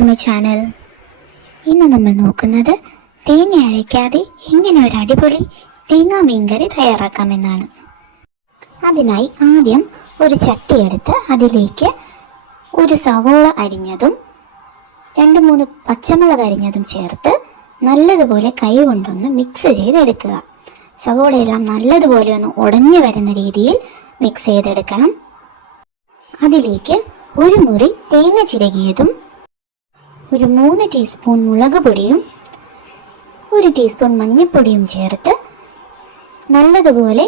To my channel. ഇന്ന് നമ്മൾ നോക്കുന്നത് തേങ്ങ അരയ്ക്കാതെ എങ്ങനെ ഒരു അടിപൊളി തേങ്ങാ മീൻകറി തയ്യാറാക്കാമെന്നാണ്. അതിനായി ആദ്യം ഒരു ചട്ടി എടുത്ത് അതിലേക്ക് ഒരു സവോള അരിഞ്ഞതും 2-3 പച്ചമുളക് അരിഞ്ഞതും ചേർത്ത് നല്ലതുപോലെ കൈ കൊണ്ടൊന്ന് മിക്സ് ചെയ്തെടുക്കുക. സവോളയെല്ലാം നല്ലതുപോലെ ഒന്ന് ഉടഞ്ഞു വരുന്ന രീതിയിൽ മിക്സ് ചെയ്തെടുക്കണം. അതിലേക്ക് ഒരു മുറി തേങ്ങ ചിരകിയതും ഒരു 3 ടീസ്പൂൺ മുളക് പൊടിയും 1 ടീസ്പൂൺ മഞ്ഞൾപ്പൊടിയും ചേർത്ത് നല്ലതുപോലെ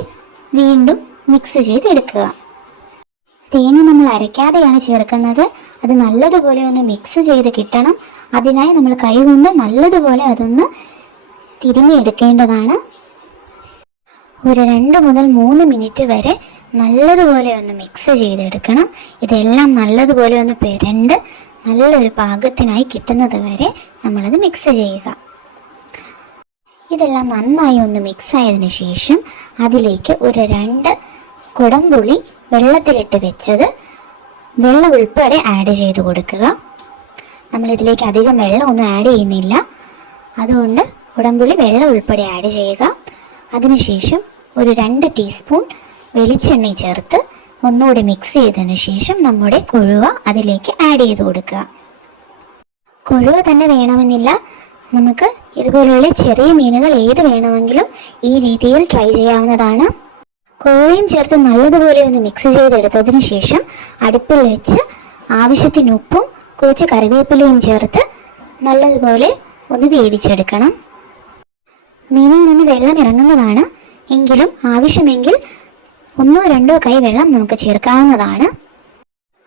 വീണ്ടും മിക്സ് ചെയ്തെടുക്കുക. തേങ്ങ നമ്മൾ അരയ്ക്കാതെയാണ് ചേർക്കുന്നത്. അത് നല്ലതുപോലെ ഒന്ന് മിക്സ് ചെയ്ത് കിട്ടണം. അതിനായി നമ്മൾ കൈ കൊണ്ട് നല്ലതുപോലെ അതൊന്ന് തിരുമ്മിയെടുക്കേണ്ടതാണ്. ഒരു 2 മുതൽ 3 മിനിറ്റ് വരെ നല്ലതുപോലെ ഒന്ന് മിക്സ് ചെയ്തെടുക്കണം. ഇതെല്ലാം നല്ലതുപോലെ ഒന്ന് പുരണ്ട് നല്ലൊരു പാകത്തിനായി കിട്ടുന്നത് വരെ നമ്മളത് മിക്സ് ചെയ്യുക. ഇതെല്ലാം നന്നായി ഒന്ന് മിക്സ് ആയതിനു ശേഷം അതിലേക്ക് ഒരു 2 കുടംപുളി വെള്ളത്തിലിട്ട് വെച്ചത് വെള്ളം ഉൾപ്പെടെ ആഡ് ചെയ്ത് കൊടുക്കുക. നമ്മളിതിലേക്ക് അധികം വെള്ളം ഒന്നും ആഡ് ചെയ്യുന്നില്ല, അതുകൊണ്ട് കുടംപുളി വെള്ളം ഉൾപ്പെടെ ആഡ് ചെയ്യുക. അതിനുശേഷം ഒരു 2 ടീസ്പൂൺ വെളിച്ചെണ്ണ ചേർത്ത് ഒന്നുകൂടി മിക്സ് ചെയ്തതിന് ശേഷം നമ്മുടെ കൊഴുവ അതിലേക്ക് ആഡ് ചെയ്ത് കൊടുക്കുക. കൊഴുവ തന്നെ വേണമെന്നില്ല, നമുക്ക് ഇതുപോലുള്ള ചെറിയ മീനുകൾ ഏത് വേണമെങ്കിലും ഈ രീതിയിൽ ട്രൈ ചെയ്യാവുന്നതാണ്. കൊഴുവയും ചേർത്ത് നല്ലതുപോലെ ഒന്ന് മിക്സ് ചെയ്തെടുത്തതിന് ശേഷം അടുപ്പിൽ വെച്ച് ആവശ്യത്തിന് ഉപ്പും കുറച്ച് കറിവേപ്പിലയും ചേർത്ത് നല്ലതുപോലെ ഒന്ന് വേവിച്ചെടുക്കണം. മീനിൽ നിന്ന് വെള്ളം ഇറങ്ങുന്നതാണ്, എങ്കിലും ആവശ്യമെങ്കിൽ 1-2 കൈ വെള്ളം നമുക്ക് ചേർക്കാവുന്നതാണ്.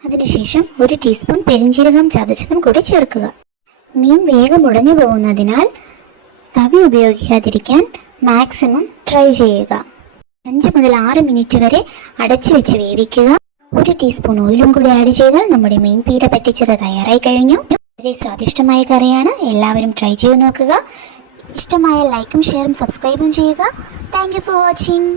അതിനുശേഷം 1 ടീസ്പൂൺ പെരിഞ്ജീരകം ചതച്ചതും കൂടി ചേർക്കുക. മീൻ വേഗം ഉടഞ്ഞു പോകുന്നതിനാൽ തവി ഉപയോഗിക്കാതിരിക്കാൻ മാക്സിമം ട്രൈ ചെയ്യുക. 5 മുതൽ 6 മിനിറ്റ് വരെ അടച്ചു വെച്ച് വേവിക്കുക. 1 ടീസ്പൂൺ ഓയിലും കൂടി ആഡ് ചെയ്താൽ നമ്മുടെ മീൻ പീര പറ്റിച്ചത് തയ്യാറായി കഴിഞ്ഞു. വളരെ സ്വാദിഷ്ടമായ കറിയാണ്, എല്ലാവരും ട്രൈ ചെയ്ത് നോക്കുക. ഇഷ്ടമായ ലൈക്കും ഷെയറും സബ്സ്ക്രൈബും ചെയ്യുക. Thank you for watching.